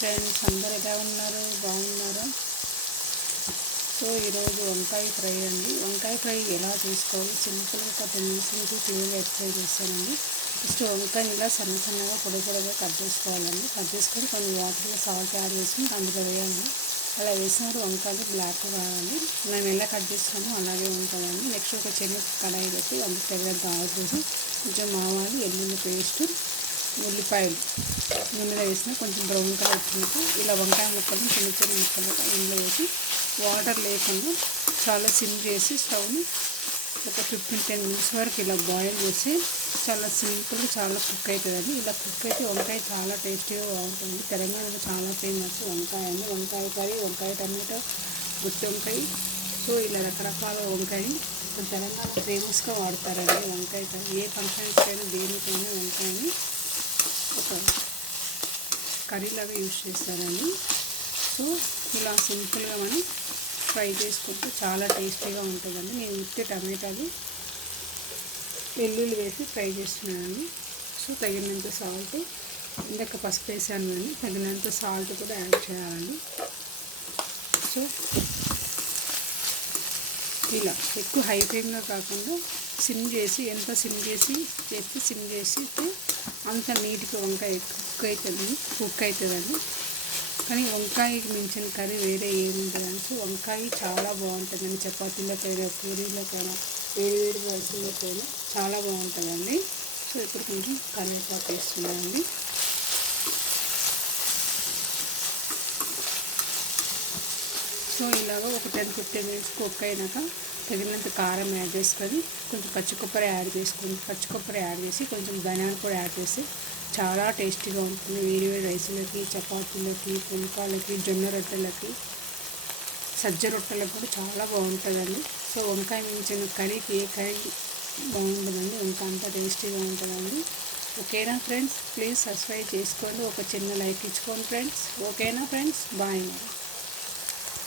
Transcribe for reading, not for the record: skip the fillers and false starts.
Friends, అందరు ఎలా ఉన్నారు? బాగున్నారా? సో ఈరోజు వంకాయ ఫ్రై అండి. వంకాయ ఫ్రై ఎలా చేసుకోవాలి సింపుల్గా ఒక 10 minutes నుంచి క్లియర్గా ఎక్స్ప్లెయిన్ చేస్తానండి. ఫస్ట్ వంకాయని ఇలా సన్నగా పొడవుగా కట్ చేసుకోవాలండి. కట్ చేసుకొని కొన్ని వాటర్లో సాల్ట్ యాడ్ చేసుకుని అందులో వేయాలి. అలా వేసినప్పుడు వంకాయలు బ్లాక్ కావాలి. మేము ఎలా కట్ చేస్తామో అలాగే ఉంటుందండి. నెక్స్ట్ ఒక చిన్న కడాయి పెట్టి అందుకు తగినంత ఆయిల్ వేసి కొంచెం ఆవాలు, ఎల్లుల్లి పేస్ట్, ఉల్లిపాయలు నూనెలో వేసిన కొంచెం బ్రౌన్ కలర్ వచ్చినాక ఇలా వంకాయ ముక్కలు చిన్న ముక్కలు ఇందులో వేసి వాటర్ లేకుండా చాలా సిమ్ చేసి స్టవ్ని ఒక 15-10 minutes వరకు ఇలా బాయిల్ చేసి చాలా సింపుల్గా చాలా కుక్ అవుతుందండి. ఇలా కుక్ అయితే వంకాయ చాలా టేస్టీగా బాగుంటుంది. తెలంగాణలో చాలా ఫేమస్ వంకాయ అండి. వంకాయ కర్రీ, వంకాయ టమాటో, గుత్తి వంకాయ, సో ఇలా రకరకాల వంకాయని ఇప్పుడు తెలంగాణ ఫేమస్గా వాడతారండి. వంకాయ కర్రీ ఏ ఫంక్షన్స్కైనా దేనికైనా వంకాయని ఒక కర్రీలాగా యూజ్ చేస్తారండి. సో ఇలా సింపుల్గా మనం ఫ్రై చేసుకుంటే చాలా టేస్టీగా ఉంటుందండి. నేను ఉత్తి టమాటాలు, వెల్లుల్లి వేసి ఫ్రై చేస్తున్నానండి. సో తగినంత సాల్ట్, ఇందాక పసుపు వేసాను కానీ తగినంత సాల్ట్ కూడా యాడ్ చేయాలండి. సో ఇలా ఎక్కువ హై ఫ్లేమ్లో కాకుండా సిమ్ చేసి చేస్తే సిమ్ చేసి అంత నీట్గా వంకాయ కుక్ అవుతుందండి. కానీ వంకాయకి మించిన కర్రీ వేరే ఏముంటుందండి. సో వంకాయ చాలా బాగుంటుందండి. చపాతీలోకైనా, పూరీలోకైనా, వేడి రైస్లోకైనా చాలా బాగుంటుందండి. సో ఇప్పుడు కొంచెం కరివేపాకు వేస్తున్నానండి. సో ఇలాగ ఒక 10-15 minutes కుక్ అయినాక తగినంత కారం యాడ్ చేసుకొని కొంచెం పచ్చి కొబ్బరి యాడ్ చేసి కొంచెం ధనియాల పొడి యాడ్ చేసి చాలా టేస్టీగా ఉంటుంది. వేడి రైస్లోకి, చపాతీలకి, పుల్కాలకి, జొన్న రొట్టెలకి, సజ్జ రొట్టెలకు కూడా చాలా బాగుంటుందండి. సో వంకాయ మించిన కర్రీకి ఏ కర్రీ బాగుంటుందండి. వంకాయ అంతా టేస్టీగా ఉంటుందండి. ఓకేనా ఫ్రెండ్స్? ప్లీజ్ సబ్స్క్రైబ్ చేసుకోండి. ఒక చిన్న లైక్ ఇచ్చుకోండి ఫ్రెండ్స్. ఓకేనా ఫ్రెండ్స్? బాయ్.